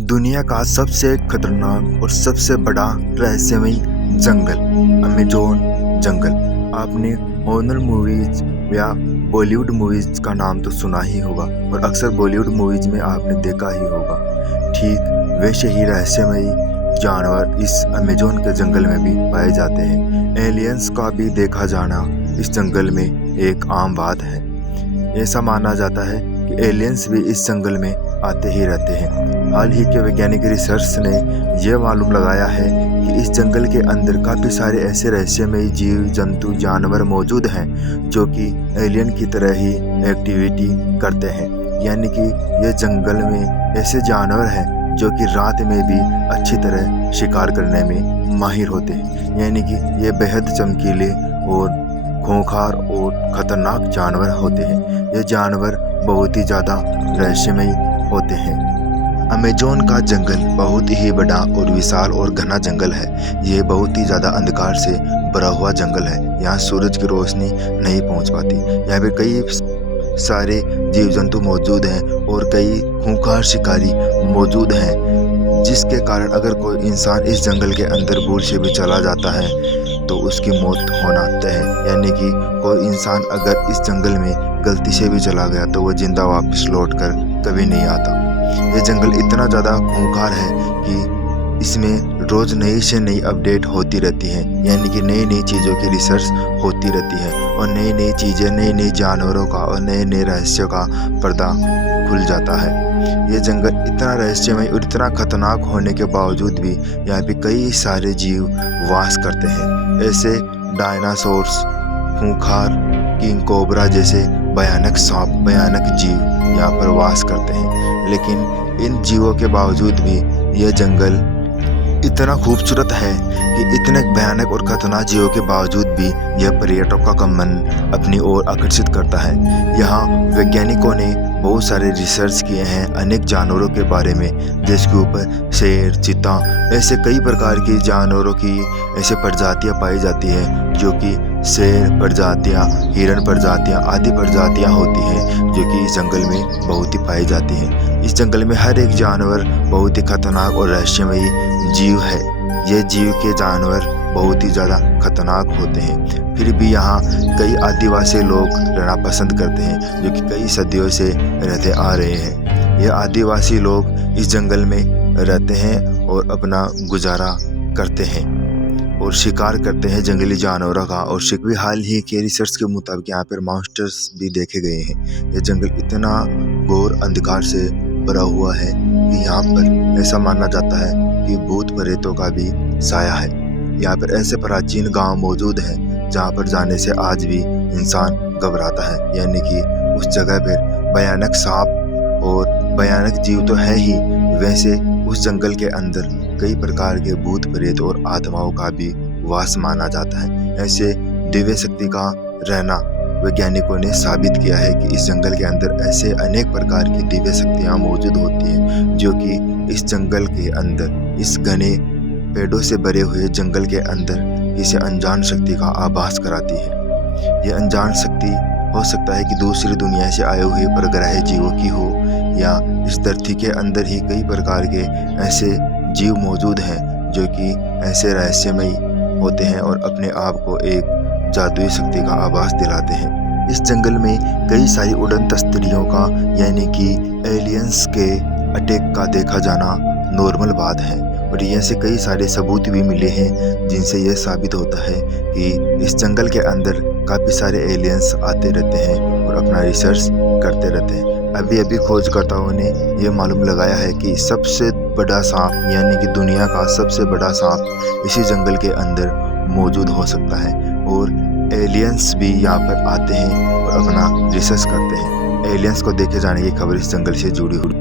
दुनिया का सबसे खतरनाक और सबसे बड़ा रहस्यमयी जंगल अमेज़न जंगल। आपने हॉरर मूवीज या बॉलीवुड मूवीज का नाम तो सुना ही होगा और अक्सर बॉलीवुड मूवीज में आपने देखा ही होगा। ठीक वैसे ही रहस्यमयी जानवर इस अमेज़न के जंगल में भी पाए जाते हैं। एलियंस का भी देखा जाना इस जंगल में एक आम बात है। ऐसा माना जाता है कि एलियंस भी इस जंगल में आते ही रहते हैं। हाल ही के वैज्ञानिक रिसर्च ने यह मालूम लगाया है कि इस जंगल के अंदर काफ़ी सारे ऐसे रहस्यमयी जीव जंतु जानवर मौजूद हैं जो कि एलियन की तरह ही एक्टिविटी करते हैं। यानी कि यह जंगल में ऐसे जानवर हैं जो कि रात में भी अच्छी तरह शिकार करने में माहिर होते हैं। यानी कि ये बेहद चमकीले और खूंखार और खतरनाक जानवर होते हैं। ये जानवर बहुत ही ज़्यादा रहस्यमयी होते हैं। अमेज़न का जंगल बहुत ही बड़ा और विशाल और घना जंगल है। ये बहुत ही ज़्यादा अंधकार से भरा हुआ जंगल है। यहाँ सूरज की रोशनी नहीं पहुँच पाती। यहाँ पे कई सारे जीव जंतु मौजूद हैं और कई खूंखार शिकारी मौजूद हैं, जिसके कारण अगर कोई इंसान इस जंगल के अंदर भूल से भी चला जाता है तो उसकी मौत होना तय है। यानी कि कोई इंसान अगर इस जंगल में गलती से भी चला गया तो वो जिंदा वापस लौट कर कभी नहीं आता। ये जंगल इतना ज़्यादा खूंखार है कि इसमें रोज़ नई से नई अपडेट होती रहती है। यानी कि नई नई चीज़ों की रिसर्च होती रहती है और नई नई चीज़ें, नई नई जानवरों का और नए नए रहस्यों का पर्दा खुल जाता है। ये जंगल इतना रहस्यमय और इतना खतरनाक होने के बावजूद भी यहाँ पे कई सारे जीव वास करते हैं। ऐसे डायनासोर्स, खूंखार किंग कोबरा जैसे भयानक सांप, भयानक जीव यहाँ पर वास करते हैं। लेकिन इन जीवों के बावजूद भी यह जंगल इतना खूबसूरत है कि इतने भयानक और खतरनाक जीवों के बावजूद भी यह पर्यटकों का मन अपनी ओर आकर्षित करता है। यहाँ वैज्ञानिकों ने बहुत सारे रिसर्च किए हैं अनेक जानवरों के बारे में, जिसके ऊपर शेर, चीता, ऐसे कई प्रकार की जानवरों की ऐसे प्रजातियाँ पाई जाती है जो कि शेर प्रजातियाँ, हिरण प्रजातियाँ आदि प्रजातियाँ होती हैं जो कि इस जंगल में बहुत ही पाई जाती हैं। इस जंगल में हर एक जानवर बहुत ही खतरनाक और रहस्यमयी जीव है। ये जीव के जानवर बहुत ही ज़्यादा खतरनाक होते हैं। फिर भी यहाँ कई आदिवासी लोग रहना पसंद करते हैं जो कि कई सदियों से रहते आ रहे हैं। ये आदिवासी लोग इस जंगल में रहते हैं और अपना गुजारा करते हैं और शिकार करते हैं जंगली जानवरों का। और भी हाल ही के रिसर्च के मुताबिक यहाँ पर मॉन्स्टर्स भी देखे गए हैं। ये जंगल इतना घोर अंधकार से भरा हुआ है कि यहाँ पर ऐसा माना जाता है कि भूत प्रेतों का भी साया है। यहाँ पर ऐसे प्राचीन गांव मौजूद हैं जहाँ पर जाने से आज भी इंसान घबराता है। यानी कि उस जगह पर भयानक सांप और भयानक जीव तो है ही, वैसे उस जंगल के अंदर कई प्रकार के भूत प्रेत और आत्माओं का भी वास माना जाता है। ऐसे दिव्य शक्ति का रहना वैज्ञानिकों ने साबित किया है कि इस जंगल के अंदर ऐसे अनेक प्रकार की दिव्य शक्तियाँ मौजूद होती हैं जो कि इस जंगल के अंदर, इस घने पेड़ों से भरे हुए जंगल के अंदर किसी अनजान शक्ति का आभास कराती है। यह अनजान शक्ति हो सकता है कि दूसरी दुनिया से आए हुए परग्रह जीवों की हो, या इस धरती के अंदर ही कई प्रकार के ऐसे जीव मौजूद हैं जो कि ऐसे रहस्यमयी होते हैं और अपने आप को एक जादुई शक्ति का आभास दिलाते हैं। इस जंगल में कई सारी उड़न तस्तरियों का, यानी कि एलियंस के अटैक का देखा जाना नॉर्मल बात है। और ऐसे कई सारे सबूत भी मिले हैं जिनसे यह साबित होता है कि इस जंगल के अंदर काफ़ी सारे एलियंस आते रहते हैं और अपना रिसर्च करते रहते हैं। अभी खोजकर्ताओं ने यह मालूम लगाया है कि सबसे बड़ा सांप, यानी कि दुनिया का सबसे बड़ा सांप इसी जंगल के अंदर मौजूद हो सकता है। और एलियंस भी यहाँ पर आते हैं और अपना रिसर्च करते हैं। एलियंस को देखे जाने की खबर इस जंगल से जुड़ी हुई